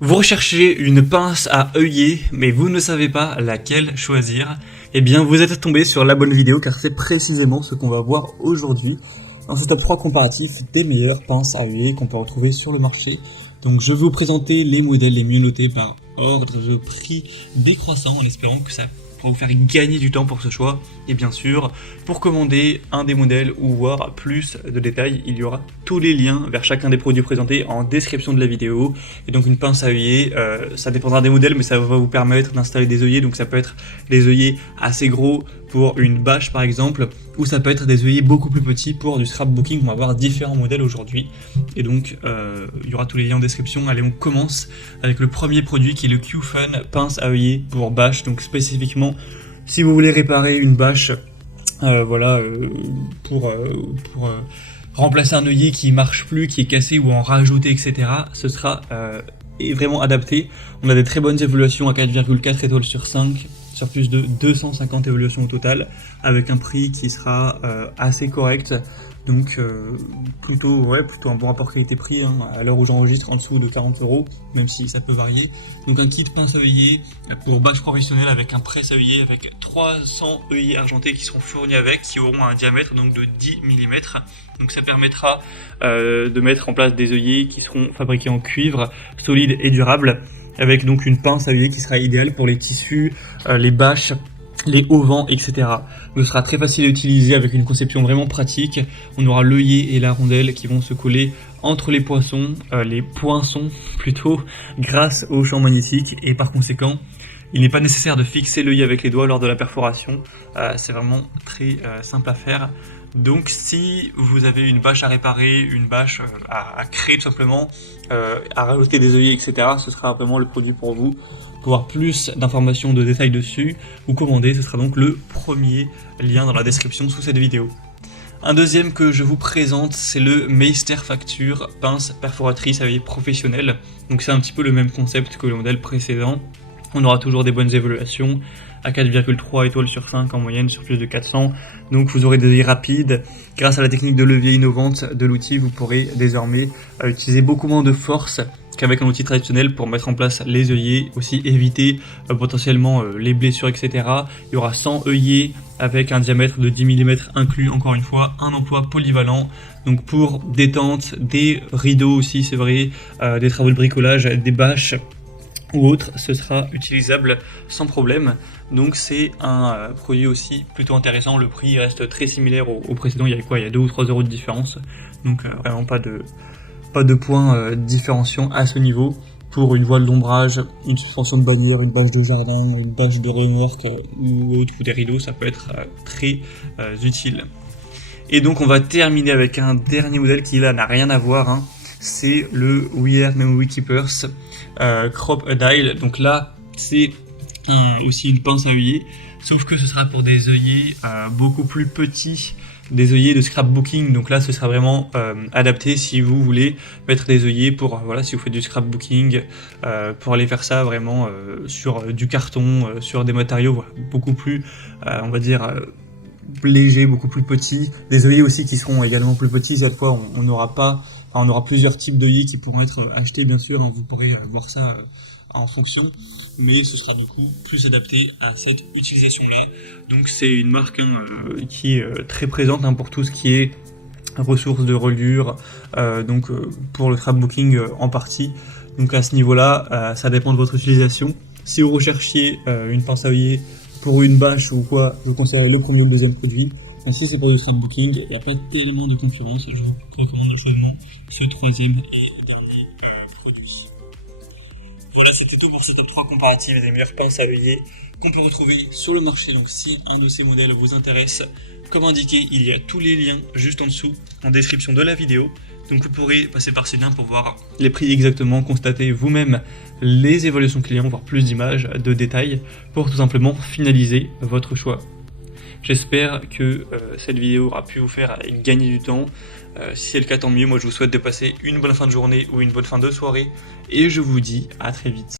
Vous recherchez une pince à œiller, mais vous ne savez pas laquelle choisir. Eh bien, vous êtes tombé sur la bonne vidéo car c'est précisément ce qu'on va voir aujourd'hui dans ce top 3 comparatif des meilleures pinces à œiller qu'on peut retrouver sur le marché. Donc, je vais vous présenter les modèles les mieux notés par ordre de prix décroissant en espérant que ça pourra vous faire gagner du temps pour ce choix. Et bien sûr, pour commander un des modèles ou voir plus de détails, il y aura tous les liens vers chacun des produits présentés en description de la vidéo. Et donc une pince à œiller, ça dépendra des modèles, mais ça va vous permettre d'installer des œillets. Donc ça peut être des œillets assez gros pour une bâche par exemple, ou ça peut être des œillets beaucoup plus petits pour du scrapbooking. On va voir différents modèles aujourd'hui. Et donc il y aura tous les liens en description. Allez, on commence avec le premier produit qui est le Q-Fun pince à œiller pour bâche. Donc spécifiquement, si vous voulez réparer une bâche, pour remplacer un œillet qui marche plus, qui est cassé ou en rajouter, etc. Ce sera vraiment adapté. On a des très bonnes évaluations à 4,4 étoiles sur 5, sur plus de 250 évaluations au total, avec un prix qui sera assez correct. Donc plutôt un bon rapport qualité-prix, hein, à l'heure où j'enregistre en dessous de 40 €, même si ça peut varier. Donc un kit pince à œiller pour bâche professionnelle avec un presse à œiller avec 300 œillets argentés qui seront fournis avec, qui auront un diamètre donc de 10 mm. Donc ça permettra de mettre en place des œillets qui seront fabriqués en cuivre, solide et durable, avec donc une pince à œiller qui sera idéale pour les tissus, les bâches, les auvents, etc. Ce sera très facile à utiliser avec une conception vraiment pratique. On aura l'œillet et la rondelle qui vont se coller entre les poinçons plutôt, grâce au champ magnétique, et par conséquent, il n'est pas nécessaire de fixer l'œillet avec les doigts lors de la perforation. C'est vraiment très simple à faire. Donc si vous avez une bâche à réparer, une bâche à créer tout simplement, à rajouter des œillets, etc., ce sera vraiment le produit pour vous. Pour avoir plus d'informations, de détails dessus, vous commandez, ce sera donc le premier lien dans la description sous cette vidéo. Un deuxième que je vous présente, c'est le Meister Facture pince perforatrice à œillet professionnelle. Donc c'est un petit peu le même concept que le modèle précédent. On aura toujours des bonnes évaluations à 4,3 étoiles sur 5 en moyenne sur plus de 400. Donc vous aurez des œillets rapides. Grâce à la technique de levier innovante de l'outil, vous pourrez désormais utiliser beaucoup moins de force qu'avec un outil traditionnel pour mettre en place les œillets, aussi éviter potentiellement les blessures, etc. Il y aura 100 œillets avec un diamètre de 10 mm inclus, encore une fois, un emploi polyvalent. Donc pour des tentes, des rideaux aussi, c'est vrai, des travaux de bricolage, des bâches ou autres, ce sera utilisable sans problème. Donc c'est un produit aussi plutôt intéressant. Le prix reste très similaire au précédent. Il y a 2 ou 3 € de différence. Donc vraiment pas de points différenciants à ce niveau. Pour une voile d'ombrage, une suspension de bannière, une bâche de jardin, une bâche de remorque ou des rideaux, ça peut être très utile. Et donc on va terminer avec un dernier modèle qui là n'a rien à voir, hein. C'est le We Are Memory Keepers Crop a Dial. Donc là c'est aussi une pince à œiller, sauf que ce sera pour des œillets beaucoup plus petits, des œillets de scrapbooking. Donc là ce sera vraiment adapté si vous voulez mettre des œillets pour, si vous faites du scrapbooking, pour aller faire ça vraiment sur du carton, sur des matériaux beaucoup plus, légers, beaucoup plus petits. Des œillets aussi qui seront également plus petits. Cette fois on aura plusieurs types d'œillets qui pourront être achetés, bien sûr, hein, vous pourrez voir ça en fonction, mais ce sera du coup plus adapté à cette utilisation-là. Donc c'est une marque qui est très présente, hein, pour tout ce qui est ressources de reliure, pour le scrapbooking en partie. Donc à ce niveau-là, ça dépend de votre utilisation. Si vous recherchiez une pince à œiller pour une bâche ou quoi, je vous conseillerais le premier ou le deuxième produit. Si c'est pour du scrapbooking, il n'y a pas tellement de concurrence, je vous recommande seulement ce troisième et dernier produit. Voilà, c'était tout pour ce top 3 comparatif des meilleures pinces à œiller qu'on peut retrouver sur le marché. Donc si un de ces modèles vous intéresse, comme indiqué, il y a tous les liens juste en dessous en description de la vidéo. Donc vous pourrez passer par ces liens pour voir les prix exactement, constater vous-même les évaluations clients, voir plus d'images, de détails, pour tout simplement finaliser votre choix. J'espère que cette vidéo aura pu vous faire gagner du temps. Si c'est le cas, tant mieux. Moi, je vous souhaite de passer une bonne fin de journée ou une bonne fin de soirée. Et je vous dis à très vite.